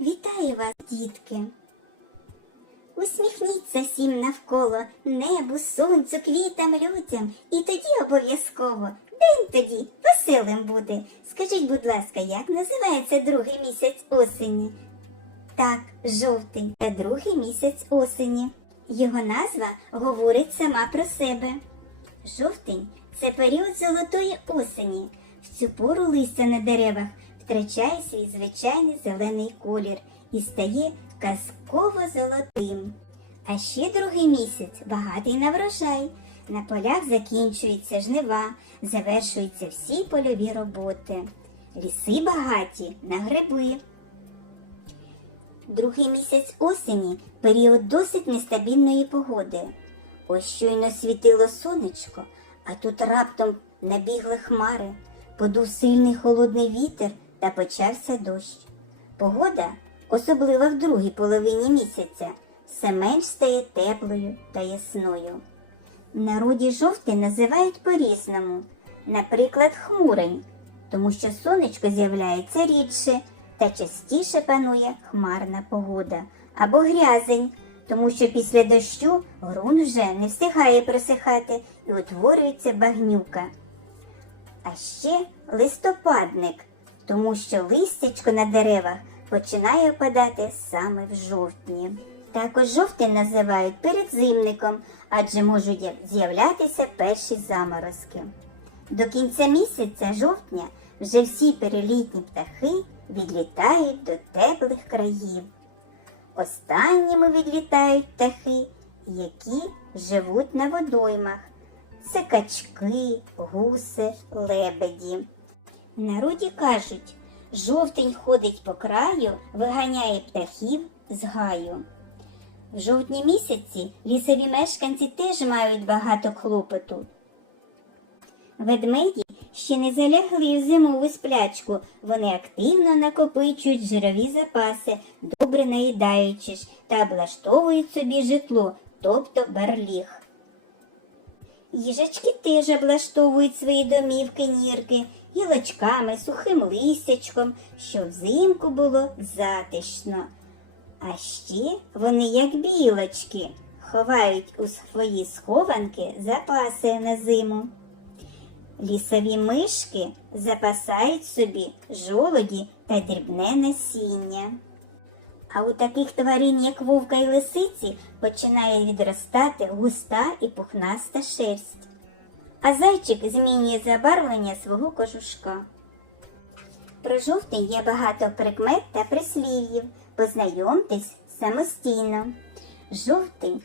Вітаю вас, дітки! Усміхніться всім навколо небу, сонцю, квітам, людям, і тоді обов'язково день тоді веселим буде. Скажіть, будь ласка, як називається другий місяць осені? Так, жовтий це другий місяць осені. Його назва говорить сама про себе. Жовтень це період золотої осені. В цю пору листя на деревах втрачає свій звичайний зелений колір і стає казково золотим. А ще другий місяць багатий на врожай. На полях закінчуються жнива, завершуються всі польові роботи. Ліси багаті на гриби. Другий місяць осені період досить нестабільної погоди. Ось щойно світило сонечко, а тут раптом набігли хмари, подув сильний холодний вітер та почався дощ. Погода, особливо в другій половині місяця, все менш стає теплою та ясною. В народі жовтий називають по-різному, наприклад, хмурень, тому що сонечко з'являється рідше та частіше панує хмарна погода, або грязень, тому що після дощу ґрунт вже не встигає просихати і утворюється багнюка. А ще листопадник, тому що листячко на деревах починає опадати саме в жовтні. Також жовтень називають передзимником, адже можуть з'являтися перші заморозки. До кінця місяця жовтня вже всі перелітні птахи відлітають до теплих країв. Останніми відлітають птахи, які живуть на водоймах. Це качки, гуси, лебеді. Народі кажуть, жовтень ходить по краю, виганяє птахів з гаю. В жовтні місяці лісові мешканці теж мають багато клопоту. Ведмеді ще не залягли в зимову сплячку. Вони активно накопичують жирові запаси, добре наїдаючись та облаштовують собі житло, тобто барліг. Їжачки теж облаштовують свої домівки нірки гілочками, сухим листячком, щоб взимку було затишно. А ще вони, як білочки, ховають у свої схованки запаси на зиму. Лісові мишки запасають собі жолоді та дрібне насіння. А у таких тварин, як вовка і лисиці, починає відростати густа і пухнаста шерсть. А зайчик змінює забарвлення свого кожушка. Про жовтень є багато прикмет та прислів'їв. Познайомтесь самостійно. Жовтень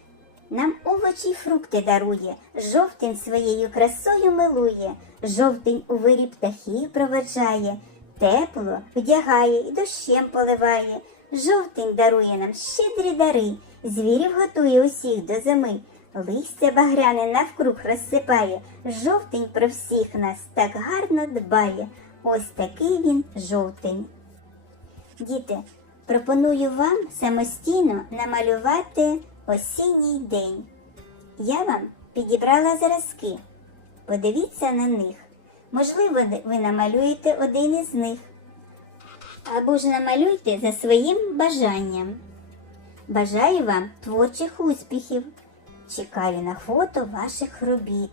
нам овочі й фрукти дарує, жовтень своєю красою милує, жовтень у вирі птахів проведжає, тепло вдягає і дощем поливає. Жовтень дарує нам щедрі дари, звірів готує усіх до зими. Листя багряне навкруг розсипає, жовтень про всіх нас так гарно дбає. Ось такий він жовтень. Діти, пропоную вам самостійно намалювати осінній день. Я вам підібрала зразки. Подивіться на них. Можливо, ви намалюєте один із них. Або ж намалюйте за своїм бажанням. Бажаю вам творчих успіхів. Чекаю на фото ваших робіт.